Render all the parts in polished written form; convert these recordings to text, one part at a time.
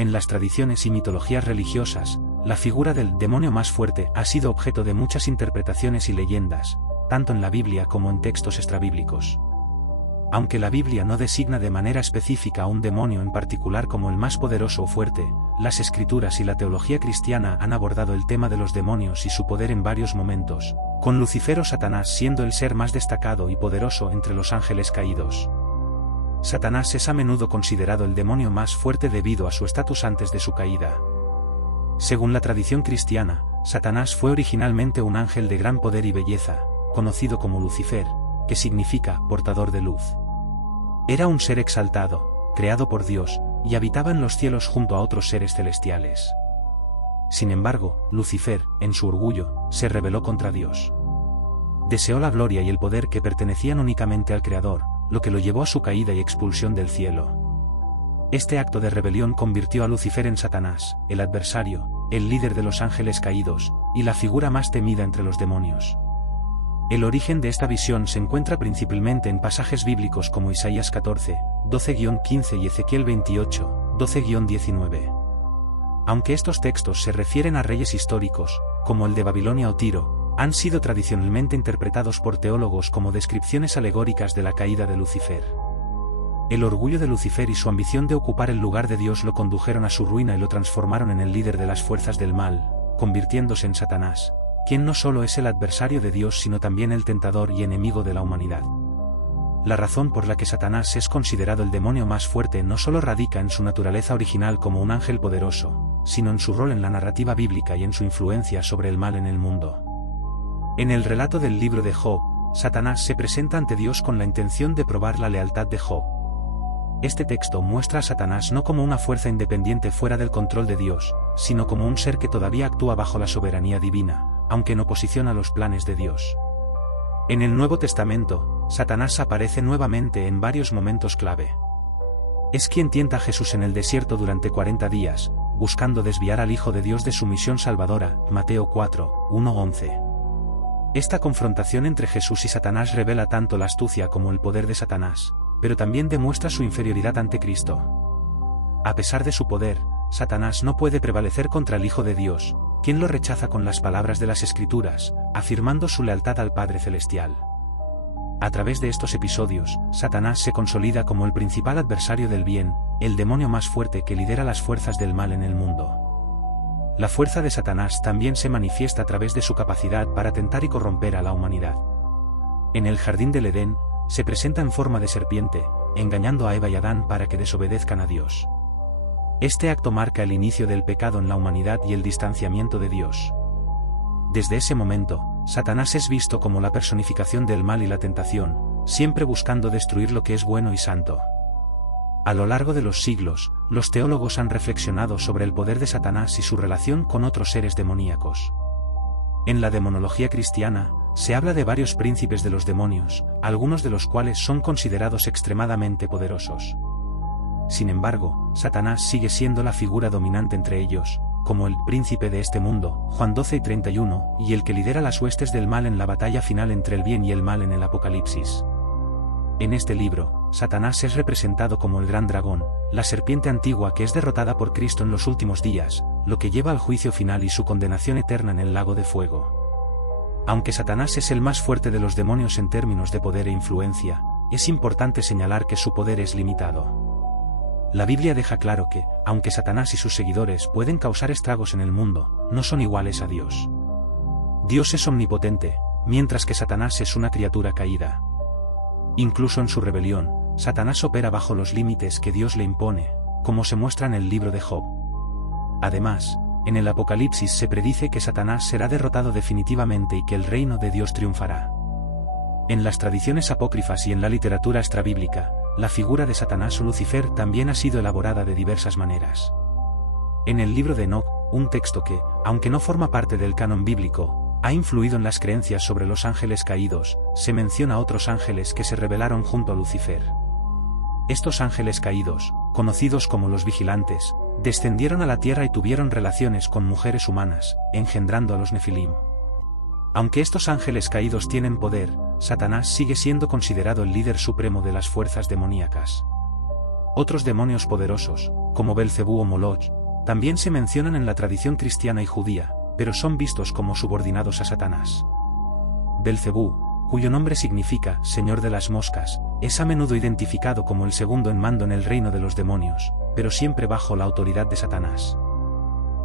En las tradiciones y mitologías religiosas, la figura del demonio más fuerte ha sido objeto de muchas interpretaciones y leyendas, tanto en la Biblia como en textos extrabíblicos. Aunque la Biblia no designa de manera específica a un demonio en particular como el más poderoso o fuerte, las escrituras y la teología cristiana han abordado el tema de los demonios y su poder en varios momentos, con Lucifer o Satanás siendo el ser más destacado y poderoso entre los ángeles caídos. Satanás es a menudo considerado el demonio más fuerte debido a su estatus antes de su caída. Según la tradición cristiana, Satanás fue originalmente un ángel de gran poder y belleza, conocido como Lucifer, que significa portador de luz. Era un ser exaltado, creado por Dios, y habitaba en los cielos junto a otros seres celestiales. Sin embargo, Lucifer, en su orgullo, se rebeló contra Dios. Deseó la gloria y el poder que pertenecían únicamente al Creador, lo que lo llevó a su caída y expulsión del cielo. Este acto de rebelión convirtió a Lucifer en Satanás, el adversario, el líder de los ángeles caídos, y la figura más temida entre los demonios. El origen de esta visión se encuentra principalmente en pasajes bíblicos como Isaías 14, 12-15 y Ezequiel 28, 12-19. Aunque estos textos se refieren a reyes históricos, como el de Babilonia o Tiro, han sido tradicionalmente interpretados por teólogos como descripciones alegóricas de la caída de Lucifer. El orgullo de Lucifer y su ambición de ocupar el lugar de Dios lo condujeron a su ruina y lo transformaron en el líder de las fuerzas del mal, convirtiéndose en Satanás, quien no solo es el adversario de Dios sino también el tentador y enemigo de la humanidad. La razón por la que Satanás es considerado el demonio más fuerte no solo radica en su naturaleza original como un ángel poderoso, sino en su rol en la narrativa bíblica y en su influencia sobre el mal en el mundo. En el relato del libro de Job, Satanás se presenta ante Dios con la intención de probar la lealtad de Job. Este texto muestra a Satanás no como una fuerza independiente fuera del control de Dios, sino como un ser que todavía actúa bajo la soberanía divina, aunque en oposición a los planes de Dios. En el Nuevo Testamento, Satanás aparece nuevamente en varios momentos clave. Es quien tienta a Jesús en el desierto durante 40 días, buscando desviar al Hijo de Dios de su misión salvadora, Mateo 4, 1-11. Esta confrontación entre Jesús y Satanás revela tanto la astucia como el poder de Satanás, pero también demuestra su inferioridad ante Cristo. A pesar de su poder, Satanás no puede prevalecer contra el Hijo de Dios, quien lo rechaza con las palabras de las Escrituras, afirmando su lealtad al Padre Celestial. A través de estos episodios, Satanás se consolida como el principal adversario del bien, el demonio más fuerte que lidera las fuerzas del mal en el mundo. La fuerza de Satanás también se manifiesta a través de su capacidad para tentar y corromper a la humanidad. En el jardín del Edén, se presenta en forma de serpiente, engañando a Eva y Adán para que desobedezcan a Dios. Este acto marca el inicio del pecado en la humanidad y el distanciamiento de Dios. Desde ese momento, Satanás es visto como la personificación del mal y la tentación, siempre buscando destruir lo que es bueno y santo. A lo largo de los siglos, los teólogos han reflexionado sobre el poder de Satanás y su relación con otros seres demoníacos. En la demonología cristiana, se habla de varios príncipes de los demonios, algunos de los cuales son considerados extremadamente poderosos. Sin embargo, Satanás sigue siendo la figura dominante entre ellos, como el príncipe de este mundo, Juan 12:31, y el que lidera las huestes del mal en la batalla final entre el bien y el mal en el Apocalipsis. En este libro, Satanás es representado como el gran dragón, la serpiente antigua que es derrotada por Cristo en los últimos días, lo que lleva al juicio final y su condenación eterna en el lago de fuego. Aunque Satanás es el más fuerte de los demonios en términos de poder e influencia, es importante señalar que su poder es limitado. La Biblia deja claro que, aunque Satanás y sus seguidores pueden causar estragos en el mundo, no son iguales a Dios. Dios es omnipotente, mientras que Satanás es una criatura caída. Incluso en su rebelión, Satanás opera bajo los límites que Dios le impone, como se muestra en el libro de Job. Además, en el Apocalipsis se predice que Satanás será derrotado definitivamente y que el reino de Dios triunfará. En las tradiciones apócrifas y en la literatura extrabíblica, la figura de Satanás o Lucifer también ha sido elaborada de diversas maneras. En el libro de Enoc, un texto que, aunque no forma parte del canon bíblico, ha influido en las creencias sobre los ángeles caídos, se menciona a otros ángeles que se rebelaron junto a Lucifer. Estos ángeles caídos, conocidos como los vigilantes, descendieron a la tierra y tuvieron relaciones con mujeres humanas, engendrando a los Nefilim. Aunque estos ángeles caídos tienen poder, Satanás sigue siendo considerado el líder supremo de las fuerzas demoníacas. Otros demonios poderosos, como Belcebú o Moloch, también se mencionan en la tradición cristiana y judía, pero son vistos como subordinados a Satanás. Belcebú, cuyo nombre significa Señor de las Moscas, es a menudo identificado como el segundo en mando en el reino de los demonios, pero siempre bajo la autoridad de Satanás.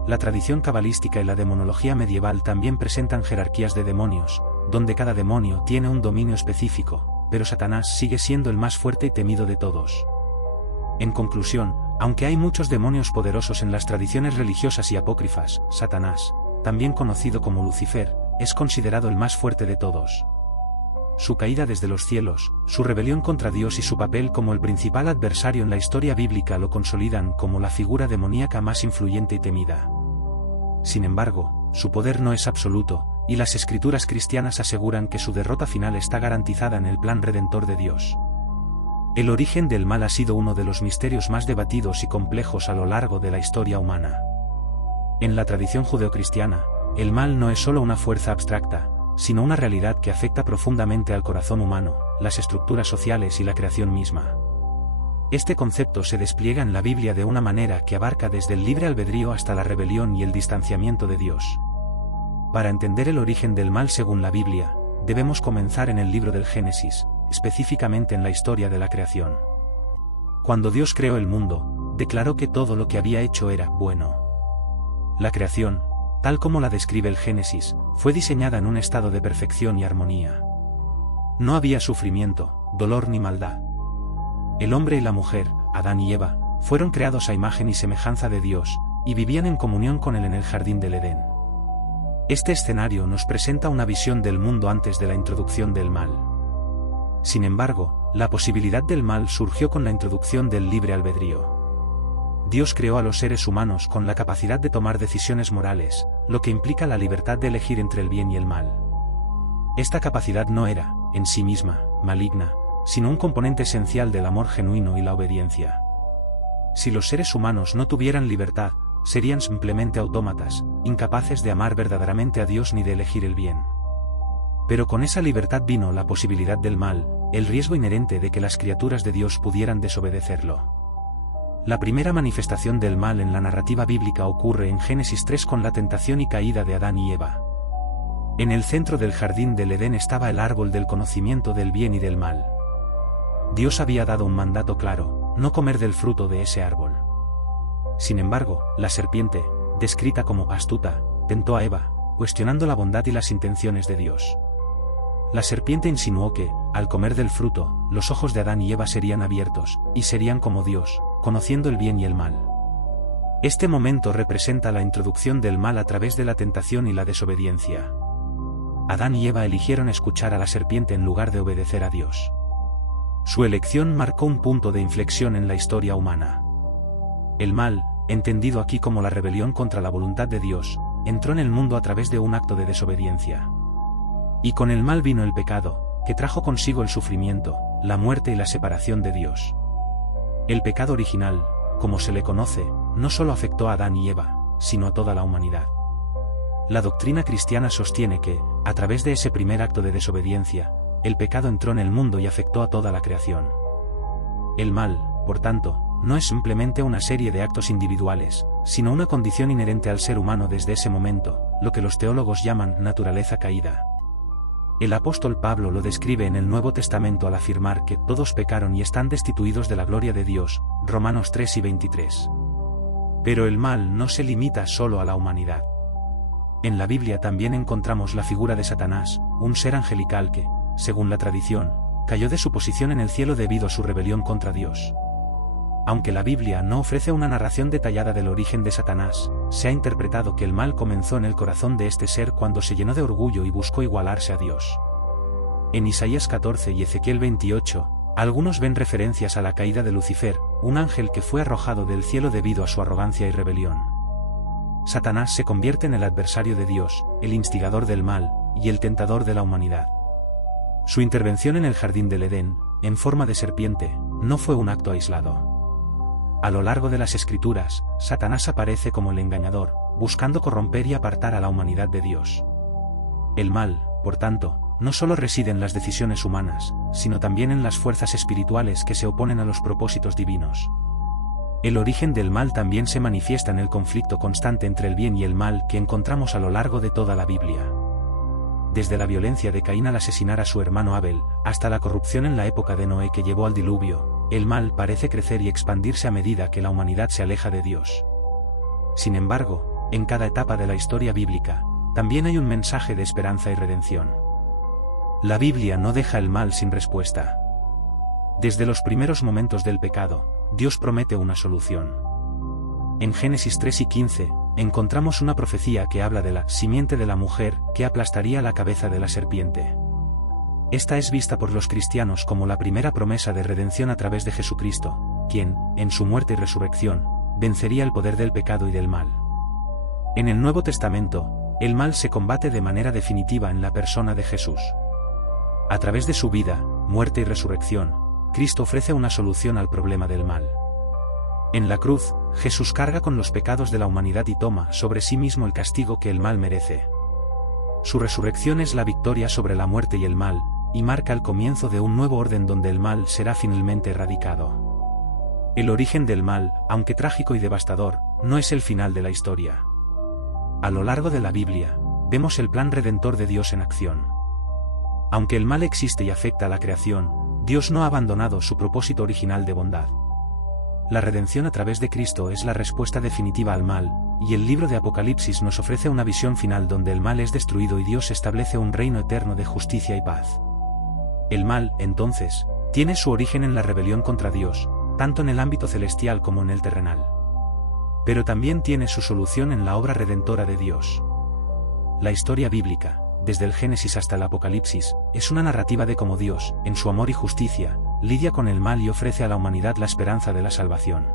La tradición cabalística y la demonología medieval también presentan jerarquías de demonios, donde cada demonio tiene un dominio específico, pero Satanás sigue siendo el más fuerte y temido de todos. En conclusión, aunque hay muchos demonios poderosos en las tradiciones religiosas y apócrifas, Satanás, también conocido como Lucifer, es considerado el más fuerte de todos. Su caída desde los cielos, su rebelión contra Dios y su papel como el principal adversario en la historia bíblica lo consolidan como la figura demoníaca más influyente y temida. Sin embargo, su poder no es absoluto, y las escrituras cristianas aseguran que su derrota final está garantizada en el plan redentor de Dios. El origen del mal ha sido uno de los misterios más debatidos y complejos a lo largo de la historia humana. En la tradición judeocristiana, el mal no es solo una fuerza abstracta, sino una realidad que afecta profundamente al corazón humano, las estructuras sociales y la creación misma. Este concepto se despliega en la Biblia de una manera que abarca desde el libre albedrío hasta la rebelión y el distanciamiento de Dios. Para entender el origen del mal según la Biblia, debemos comenzar en el libro del Génesis, específicamente en la historia de la creación. Cuando Dios creó el mundo, declaró que todo lo que había hecho era bueno. La creación, tal como la describe el Génesis, fue diseñada en un estado de perfección y armonía. No había sufrimiento, dolor ni maldad. El hombre y la mujer, Adán y Eva, fueron creados a imagen y semejanza de Dios, y vivían en comunión con Él en el jardín del Edén. Este escenario nos presenta una visión del mundo antes de la introducción del mal. Sin embargo, la posibilidad del mal surgió con la introducción del libre albedrío. Dios creó a los seres humanos con la capacidad de tomar decisiones morales, lo que implica la libertad de elegir entre el bien y el mal. Esta capacidad no era, en sí misma, maligna, sino un componente esencial del amor genuino y la obediencia. Si los seres humanos no tuvieran libertad, serían simplemente autómatas, incapaces de amar verdaderamente a Dios ni de elegir el bien. Pero con esa libertad vino la posibilidad del mal, el riesgo inherente de que las criaturas de Dios pudieran desobedecerlo. La primera manifestación del mal en la narrativa bíblica ocurre en Génesis 3 con la tentación y caída de Adán y Eva. En el centro del jardín del Edén estaba el árbol del conocimiento del bien y del mal. Dios había dado un mandato claro: no comer del fruto de ese árbol. Sin embargo, la serpiente, descrita como astuta, tentó a Eva, cuestionando la bondad y las intenciones de Dios. La serpiente insinuó que, al comer del fruto, los ojos de Adán y Eva serían abiertos, y serían como Dios, conociendo el bien y el mal. Este momento representa la introducción del mal a través de la tentación y la desobediencia. Adán y Eva eligieron escuchar a la serpiente en lugar de obedecer a Dios. Su elección marcó un punto de inflexión en la historia humana. El mal, entendido aquí como la rebelión contra la voluntad de Dios, entró en el mundo a través de un acto de desobediencia. Y con el mal vino el pecado, que trajo consigo el sufrimiento, la muerte y la separación de Dios. El pecado original, como se le conoce, no solo afectó a Adán y Eva, sino a toda la humanidad. La doctrina cristiana sostiene que, a través de ese primer acto de desobediencia, el pecado entró en el mundo y afectó a toda la creación. El mal, por tanto, no es simplemente una serie de actos individuales, sino una condición inherente al ser humano desde ese momento, lo que los teólogos llaman naturaleza caída. El apóstol Pablo lo describe en el Nuevo Testamento al afirmar que todos pecaron y están destituidos de la gloria de Dios, Romanos 3 y 23. Pero el mal no se limita solo a la humanidad. En la Biblia también encontramos la figura de Satanás, un ser angelical que, según la tradición, cayó de su posición en el cielo debido a su rebelión contra Dios. Aunque la Biblia no ofrece una narración detallada del origen de Satanás, se ha interpretado que el mal comenzó en el corazón de este ser cuando se llenó de orgullo y buscó igualarse a Dios. En Isaías 14 y Ezequiel 28, algunos ven referencias a la caída de Lucifer, un ángel que fue arrojado del cielo debido a su arrogancia y rebelión. Satanás se convierte en el adversario de Dios, el instigador del mal, y el tentador de la humanidad. Su intervención en el jardín del Edén, en forma de serpiente, no fue un acto aislado. A lo largo de las Escrituras, Satanás aparece como el engañador, buscando corromper y apartar a la humanidad de Dios. El mal, por tanto, no solo reside en las decisiones humanas, sino también en las fuerzas espirituales que se oponen a los propósitos divinos. El origen del mal también se manifiesta en el conflicto constante entre el bien y el mal que encontramos a lo largo de toda la Biblia. Desde la violencia de Caín al asesinar a su hermano Abel, hasta la corrupción en la época de Noé que llevó al diluvio, el mal parece crecer y expandirse a medida que la humanidad se aleja de Dios. Sin embargo, en cada etapa de la historia bíblica, también hay un mensaje de esperanza y redención. La Biblia no deja el mal sin respuesta. Desde los primeros momentos del pecado, Dios promete una solución. En Génesis 3 y 15, encontramos una profecía que habla de la simiente de la mujer que aplastaría la cabeza de la serpiente. Esta es vista por los cristianos como la primera promesa de redención a través de Jesucristo, quien, en su muerte y resurrección, vencería el poder del pecado y del mal. En el Nuevo Testamento, el mal se combate de manera definitiva en la persona de Jesús. A través de su vida, muerte y resurrección, Cristo ofrece una solución al problema del mal. En la cruz, Jesús carga con los pecados de la humanidad y toma sobre sí mismo el castigo que el mal merece. Su resurrección es la victoria sobre la muerte y el mal, y marca el comienzo de un nuevo orden donde el mal será finalmente erradicado. El origen del mal, aunque trágico y devastador, no es el final de la historia. A lo largo de la Biblia, vemos el plan redentor de Dios en acción. Aunque el mal existe y afecta a la creación, Dios no ha abandonado su propósito original de bondad. La redención a través de Cristo es la respuesta definitiva al mal, y el libro de Apocalipsis nos ofrece una visión final donde el mal es destruido y Dios establece un reino eterno de justicia y paz. El mal, entonces, tiene su origen en la rebelión contra Dios, tanto en el ámbito celestial como en el terrenal. Pero también tiene su solución en la obra redentora de Dios. La historia bíblica, desde el Génesis hasta el Apocalipsis, es una narrativa de cómo Dios, en su amor y justicia, lidia con el mal y ofrece a la humanidad la esperanza de la salvación.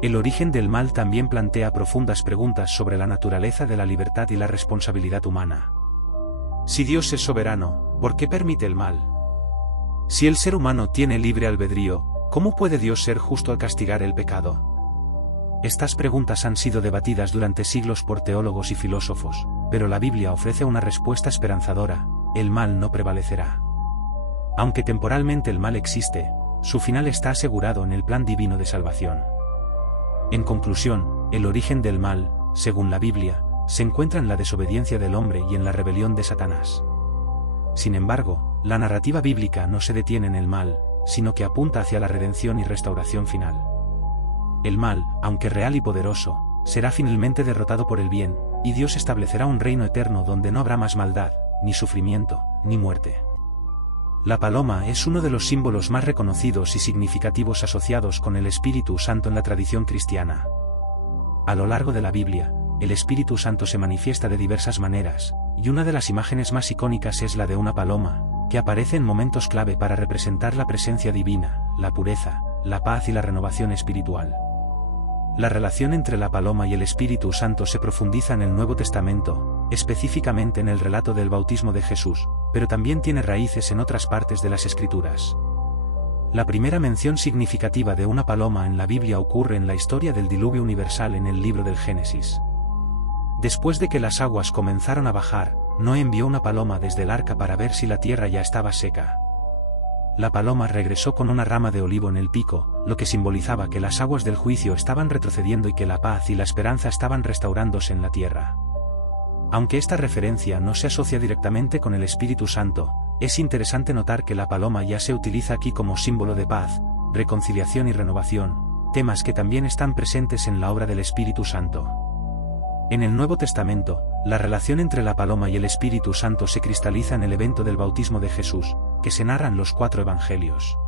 El origen del mal también plantea profundas preguntas sobre la naturaleza de la libertad y la responsabilidad humana. Si Dios es soberano, ¿por qué permite el mal? Si el ser humano tiene libre albedrío, ¿cómo puede Dios ser justo al castigar el pecado? Estas preguntas han sido debatidas durante siglos por teólogos y filósofos, pero la Biblia ofrece una respuesta esperanzadora: el mal no prevalecerá. Aunque temporalmente el mal existe, su final está asegurado en el plan divino de salvación. En conclusión, el origen del mal, según la Biblia, se encuentra en la desobediencia del hombre y en la rebelión de Satanás. Sin embargo, la narrativa bíblica no se detiene en el mal, sino que apunta hacia la redención y restauración final. El mal, aunque real y poderoso, será finalmente derrotado por el bien, y Dios establecerá un reino eterno donde no habrá más maldad, ni sufrimiento, ni muerte. La paloma es uno de los símbolos más reconocidos y significativos asociados con el Espíritu Santo en la tradición cristiana. A lo largo de la Biblia, el Espíritu Santo se manifiesta de diversas maneras, y una de las imágenes más icónicas es la de una paloma, que aparece en momentos clave para representar la presencia divina, la pureza, la paz y la renovación espiritual. La relación entre la paloma y el Espíritu Santo se profundiza en el Nuevo Testamento, específicamente en el relato del bautismo de Jesús, pero también tiene raíces en otras partes de las Escrituras. La primera mención significativa de una paloma en la Biblia ocurre en la historia del diluvio universal en el libro del Génesis. Después de que las aguas comenzaron a bajar, Noé envió una paloma desde el arca para ver si la tierra ya estaba seca. La paloma regresó con una rama de olivo en el pico, lo que simbolizaba que las aguas del juicio estaban retrocediendo y que la paz y la esperanza estaban restaurándose en la tierra. Aunque esta referencia no se asocia directamente con el Espíritu Santo, es interesante notar que la paloma ya se utiliza aquí como símbolo de paz, reconciliación y renovación, temas que también están presentes en la obra del Espíritu Santo. En el Nuevo Testamento, la relación entre la paloma y el Espíritu Santo se cristaliza en el evento del bautismo de Jesús, que se narra en los 4 evangelios.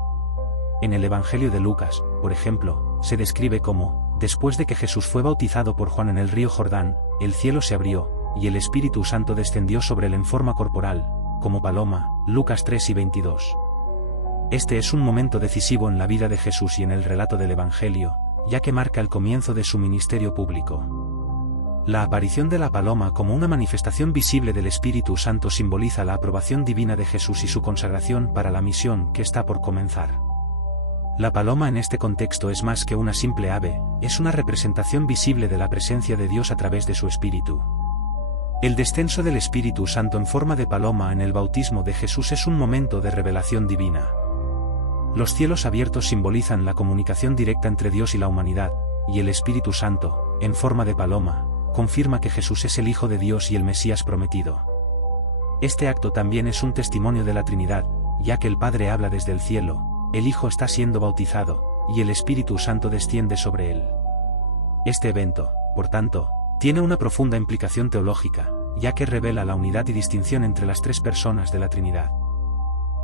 En el Evangelio de Lucas, por ejemplo, se describe cómo, después de que Jesús fue bautizado por Juan en el río Jordán, el cielo se abrió, y el Espíritu Santo descendió sobre él en forma corporal, como paloma, Lucas 3 y 22. Este es un momento decisivo en la vida de Jesús y en el relato del Evangelio, ya que marca el comienzo de su ministerio público. La aparición de la paloma como una manifestación visible del Espíritu Santo simboliza la aprobación divina de Jesús y su consagración para la misión que está por comenzar. La paloma en este contexto es más que una simple ave, es una representación visible de la presencia de Dios a través de su Espíritu. El descenso del Espíritu Santo en forma de paloma en el bautismo de Jesús es un momento de revelación divina. Los cielos abiertos simbolizan la comunicación directa entre Dios y la humanidad, y el Espíritu Santo, en forma de paloma, confirma que Jesús es el Hijo de Dios y el Mesías prometido. Este acto también es un testimonio de la Trinidad, ya que el Padre habla desde el cielo, el Hijo está siendo bautizado, y el Espíritu Santo desciende sobre él. Este evento, por tanto, tiene una profunda implicación teológica, ya que revela la unidad y distinción entre las tres personas de la Trinidad.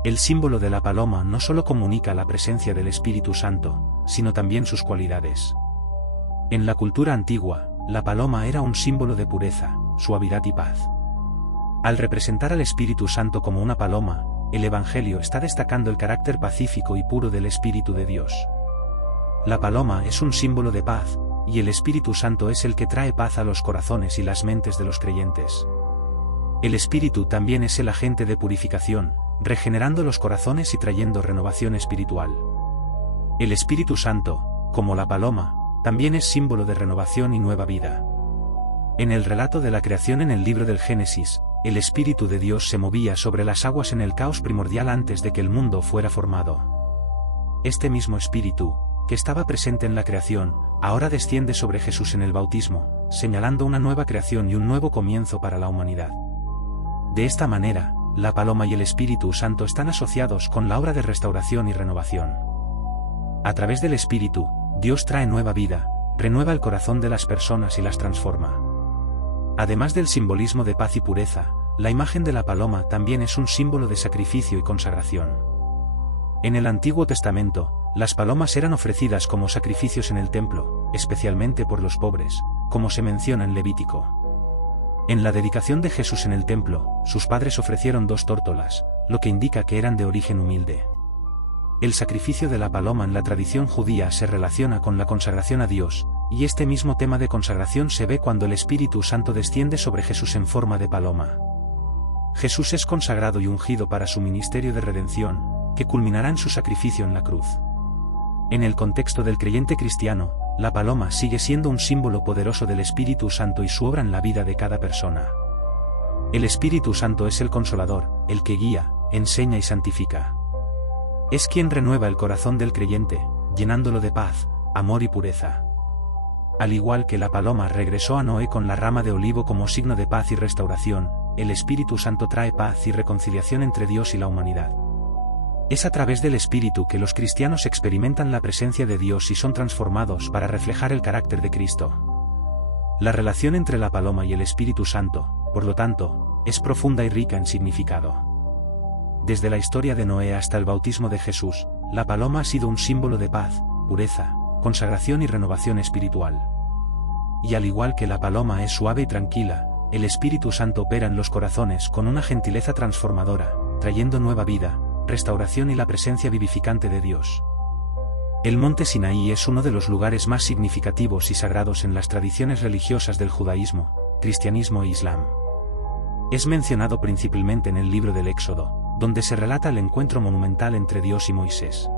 El símbolo de la paloma no solo comunica la presencia del Espíritu Santo, sino también sus cualidades. En la cultura antigua, la paloma era un símbolo de pureza, suavidad y paz. Al representar al Espíritu Santo como una paloma, el Evangelio está destacando el carácter pacífico y puro del Espíritu de Dios. La paloma es un símbolo de paz, y el Espíritu Santo es el que trae paz a los corazones y las mentes de los creyentes. El Espíritu también es el agente de purificación, regenerando los corazones y trayendo renovación espiritual. El Espíritu Santo, como la paloma, también es símbolo de renovación y nueva vida. En el relato de la creación en el libro del Génesis, el Espíritu de Dios se movía sobre las aguas en el caos primordial antes de que el mundo fuera formado. Este mismo Espíritu, que estaba presente en la creación, ahora desciende sobre Jesús en el bautismo, señalando una nueva creación y un nuevo comienzo para la humanidad. De esta manera, la paloma y el Espíritu Santo están asociados con la obra de restauración y renovación. A través del Espíritu, Dios trae nueva vida, renueva el corazón de las personas y las transforma. Además del simbolismo de paz y pureza, la imagen de la paloma también es un símbolo de sacrificio y consagración. En el Antiguo Testamento, las palomas eran ofrecidas como sacrificios en el templo, especialmente por los pobres, como se menciona en Levítico. En la dedicación de Jesús en el templo, sus padres ofrecieron 2 tórtolas, lo que indica que eran de origen humilde. El sacrificio de la paloma en la tradición judía se relaciona con la consagración a Dios, y este mismo tema de consagración se ve cuando el Espíritu Santo desciende sobre Jesús en forma de paloma. Jesús es consagrado y ungido para su ministerio de redención, que culminará en su sacrificio en la cruz. En el contexto del creyente cristiano, la paloma sigue siendo un símbolo poderoso del Espíritu Santo y su obra en la vida de cada persona. El Espíritu Santo es el Consolador, el que guía, enseña y santifica. Es quien renueva el corazón del creyente, llenándolo de paz, amor y pureza. Al igual que la paloma regresó a Noé con la rama de olivo como signo de paz y restauración, el Espíritu Santo trae paz y reconciliación entre Dios y la humanidad. Es a través del Espíritu que los cristianos experimentan la presencia de Dios y son transformados para reflejar el carácter de Cristo. La relación entre la paloma y el Espíritu Santo, por lo tanto, es profunda y rica en significado. Desde la historia de Noé hasta el bautismo de Jesús, la paloma ha sido un símbolo de paz, pureza, consagración y renovación espiritual. Y al igual que la paloma es suave y tranquila, el Espíritu Santo opera en los corazones con una gentileza transformadora, trayendo nueva vida, restauración y la presencia vivificante de Dios. El monte Sinaí es uno de los lugares más significativos y sagrados en las tradiciones religiosas del judaísmo, cristianismo e islam. Es mencionado principalmente en el libro del Éxodo, donde se relata el encuentro monumental entre Dios y Moisés.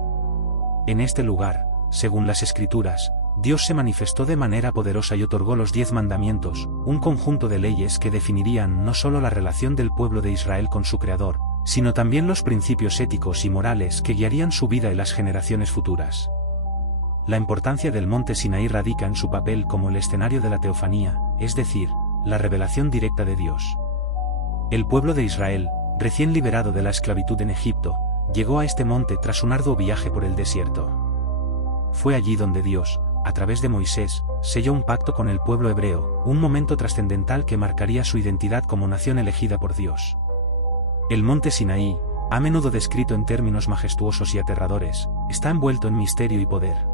En este lugar, según las Escrituras, Dios se manifestó de manera poderosa y otorgó los 10 mandamientos, un conjunto de leyes que definirían no solo la relación del pueblo de Israel con su Creador, sino también los principios éticos y morales que guiarían su vida y las generaciones futuras. La importancia del monte Sinaí radica en su papel como el escenario de la teofanía, es decir, la revelación directa de Dios. El pueblo de Israel, recién liberado de la esclavitud en Egipto, llegó a este monte tras un arduo viaje por el desierto. Fue allí donde Dios, a través de Moisés, selló un pacto con el pueblo hebreo, un momento trascendental que marcaría su identidad como nación elegida por Dios. El monte Sinaí, a menudo descrito en términos majestuosos y aterradores, está envuelto en misterio y poder.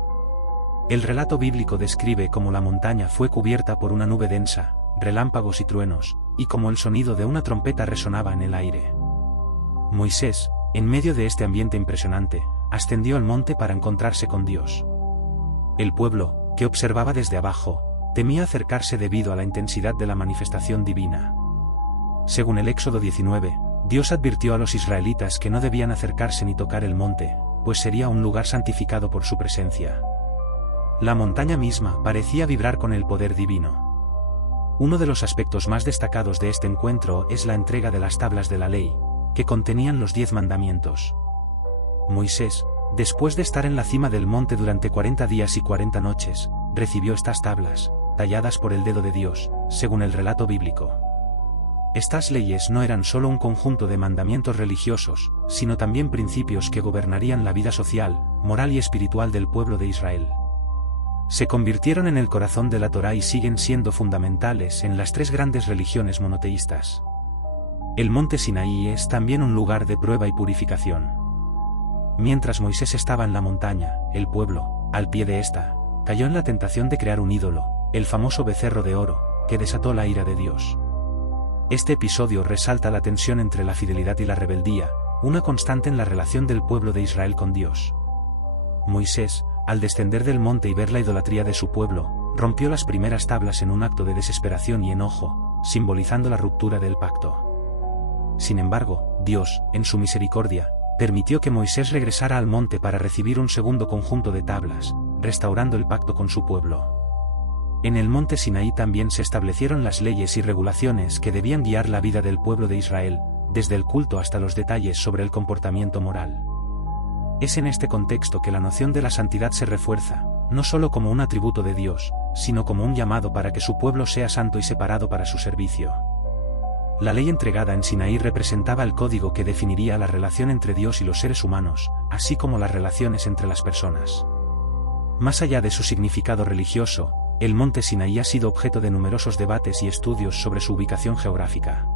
El relato bíblico describe cómo la montaña fue cubierta por una nube densa, relámpagos y truenos, y cómo el sonido de una trompeta resonaba en el aire. Moisés, en medio de este ambiente impresionante, ascendió al monte para encontrarse con Dios. El pueblo, que observaba desde abajo, temía acercarse debido a la intensidad de la manifestación divina. Según el Éxodo 19, Dios advirtió a los israelitas que no debían acercarse ni tocar el monte, pues sería un lugar santificado por su presencia. La montaña misma parecía vibrar con el poder divino. Uno de los aspectos más destacados de este encuentro es la entrega de las tablas de la ley, que contenían los 10 mandamientos. Moisés, después de estar en la cima del monte durante 40 días y 40 noches, recibió estas tablas, talladas por el dedo de Dios, según el relato bíblico. Estas leyes no eran solo un conjunto de mandamientos religiosos, sino también principios que gobernarían la vida social, moral y espiritual del pueblo de Israel. Se convirtieron en el corazón de la Torá y siguen siendo fundamentales en las tres grandes religiones monoteístas. El monte Sinaí es también un lugar de prueba y purificación. Mientras Moisés estaba en la montaña, el pueblo, al pie de esta, cayó en la tentación de crear un ídolo, el famoso becerro de oro, que desató la ira de Dios. Este episodio resalta la tensión entre la fidelidad y la rebeldía, una constante en la relación del pueblo de Israel con Dios. Moisés, al descender del monte y ver la idolatría de su pueblo, rompió las primeras tablas en un acto de desesperación y enojo, simbolizando la ruptura del pacto. Sin embargo, Dios, en su misericordia, permitió que Moisés regresara al monte para recibir un segundo conjunto de tablas, restaurando el pacto con su pueblo. En el monte Sinaí también se establecieron las leyes y regulaciones que debían guiar la vida del pueblo de Israel, desde el culto hasta los detalles sobre el comportamiento moral. Es en este contexto que la noción de la santidad se refuerza, no solo como un atributo de Dios, sino como un llamado para que su pueblo sea santo y separado para su servicio. La ley entregada en Sinaí representaba el código que definiría la relación entre Dios y los seres humanos, así como las relaciones entre las personas. Más allá de su significado religioso, el monte Sinaí ha sido objeto de numerosos debates y estudios sobre su ubicación geográfica.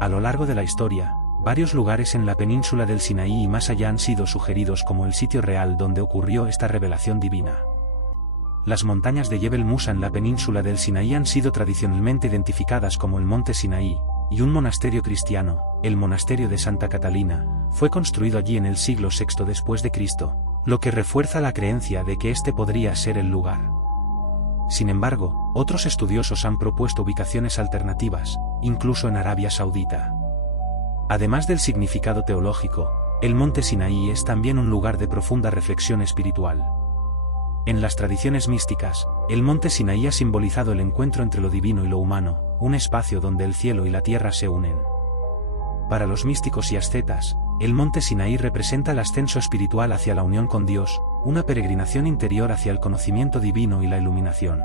A lo largo de la historia, varios lugares en la península del Sinaí y más allá han sido sugeridos como el sitio real donde ocurrió esta revelación divina. Las montañas de Jebel Musa en la península del Sinaí han sido tradicionalmente identificadas como el monte Sinaí, y un monasterio cristiano, el monasterio de Santa Catalina, fue construido allí en el siglo VI después de Cristo, lo que refuerza la creencia de que este podría ser el lugar. Sin embargo, otros estudiosos han propuesto ubicaciones alternativas, incluso en Arabia Saudita. Además del significado teológico, el monte Sinaí es también un lugar de profunda reflexión espiritual. En las tradiciones místicas, el monte Sinaí ha simbolizado el encuentro entre lo divino y lo humano, un espacio donde el cielo y la tierra se unen. Para los místicos y ascetas, el monte Sinaí representa el ascenso espiritual hacia la unión con Dios, una peregrinación interior hacia el conocimiento divino y la iluminación.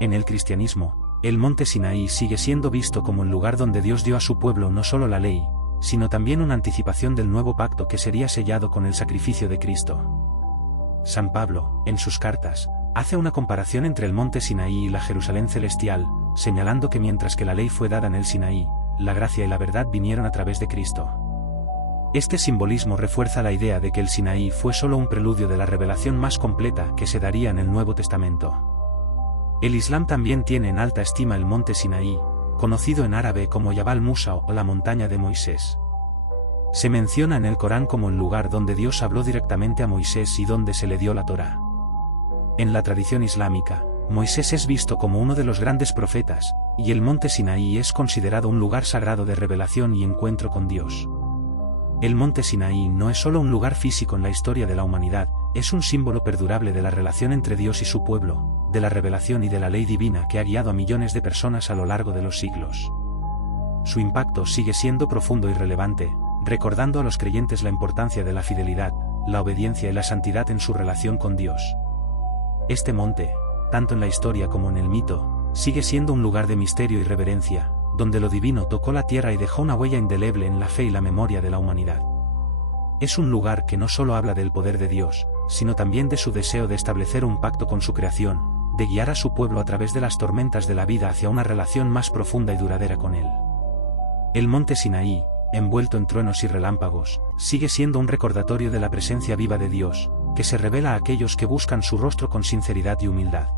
En el cristianismo, el monte Sinaí sigue siendo visto como el lugar donde Dios dio a su pueblo no solo la ley, sino también una anticipación del nuevo pacto que sería sellado con el sacrificio de Cristo. San Pablo, en sus cartas, hace una comparación entre el monte Sinaí y la Jerusalén celestial, señalando que mientras que la ley fue dada en el Sinaí, la gracia y la verdad vinieron a través de Cristo. Este simbolismo refuerza la idea de que el Sinaí fue solo un preludio de la revelación más completa que se daría en el Nuevo Testamento. El Islam también tiene en alta estima el monte Sinaí, conocido en árabe como Jabal Musa o la montaña de Moisés. Se menciona en el Corán como el lugar donde Dios habló directamente a Moisés y donde se le dio la Torá. En la tradición islámica, Moisés es visto como uno de los grandes profetas, y el monte Sinaí es considerado un lugar sagrado de revelación y encuentro con Dios. El monte Sinaí no es solo un lugar físico en la historia de la humanidad, es un símbolo perdurable de la relación entre Dios y su pueblo, de la revelación y de la ley divina que ha guiado a millones de personas a lo largo de los siglos. Su impacto sigue siendo profundo y relevante, recordando a los creyentes la importancia de la fidelidad, la obediencia y la santidad en su relación con Dios. Este monte, tanto en la historia como en el mito, sigue siendo un lugar de misterio y reverencia, donde lo divino tocó la tierra y dejó una huella indeleble en la fe y la memoria de la humanidad. Es un lugar que no solo habla del poder de Dios, sino también de su deseo de establecer un pacto con su creación, de guiar a su pueblo a través de las tormentas de la vida hacia una relación más profunda y duradera con él. El monte Sinaí, envuelto en truenos y relámpagos, sigue siendo un recordatorio de la presencia viva de Dios, que se revela a aquellos que buscan su rostro con sinceridad y humildad.